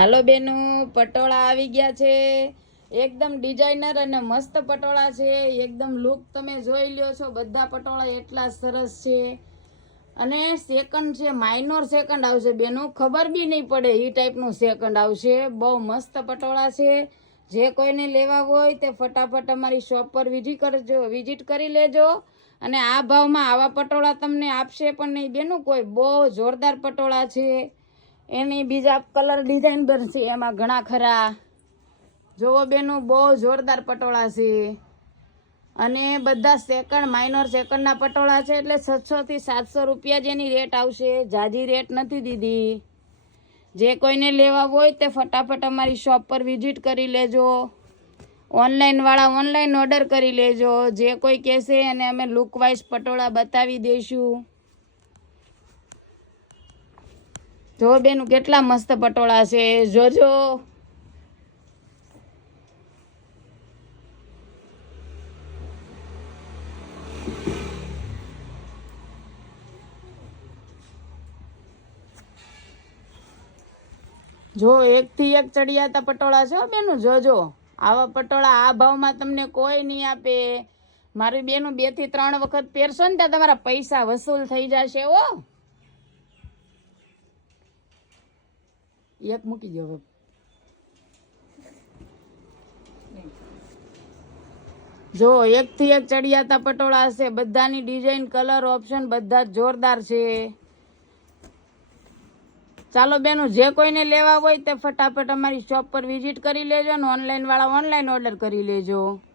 હાલો બેનો, પટોળા આવી ગયા છે. એકદમ ડિઝાઇનર અને મસ્ત પટોળા છે. એકદમ લુક તમે જોઈ લ્યો છો. બધા પટોળા એટલા સરસ છે અને સેકન્ડ છે, માઇનોર સેકન્ડ આવશે બેનો. ખબર બી નહીં પડે એ ટાઈપનું સેકન્ડ આવશે. બહુ મસ્ત પટોળા છે. જે કોઈને લેવા હોય તે ફટાફટ અમારી શોપ પર વિઝિટ કરી લેજો. અને આ ભાવમાં આવા પટોળા તમને આપશે પણ નહીં બેનો કોઈ. બહુ જોરદાર પટોળા છે. એની બીજા કલર ડિઝાઇન બનશે એમાં ઘણા ખરા. જોવો બેનો, બહુ જોરદાર પટોળા છે અને બધા સેકન્ડ માઇનોર સેકન્ડના પટોળા છે. એટલે 600 થી 700 રૂપિયા જેની રેટ આવશે. જાજી રેટ નથી દીધી. જે કોઈને લેવા હોય તે ફટાફટ અમારી શોપ પર વિઝિટ કરી લેજો. ઓનલાઈનવાળા ઓનલાઈન ઓર્ડર કરી લેજો. જે કોઈ કહેશે અને અમે લુકવાઇઝ પટોળા બતાવી દઈશું. જો બેનું કેટલા મસ્ત પટોળા છે, જોજો. જો એકથી એક ચડિયાતા પટોળા છે બેનું. જોજો, આવા પટોળા આ ભાવમાં તમને કોઈ નહીં આપે. મારી બેનું 2 થી 3 વખત પહેરશો ને ત્યાં તમારા પૈસા વસૂલ થઈ જશે. ઓ એક મૂકી દો હવે. જો એકથી એક ચડિયાતા પટોળા હશે. બધાની ડિઝાઇન, કલર, ઓપ્શન બધા જ જોરદાર છે. ચાલો બેનો, જે કોઈને લેવા હોય તે ફટાફટ અમારી શોપ પર વિઝિટ કરી લેજો અને ઓનલાઈન વાળા ઓનલાઈન ઓર્ડર કરી લેજો.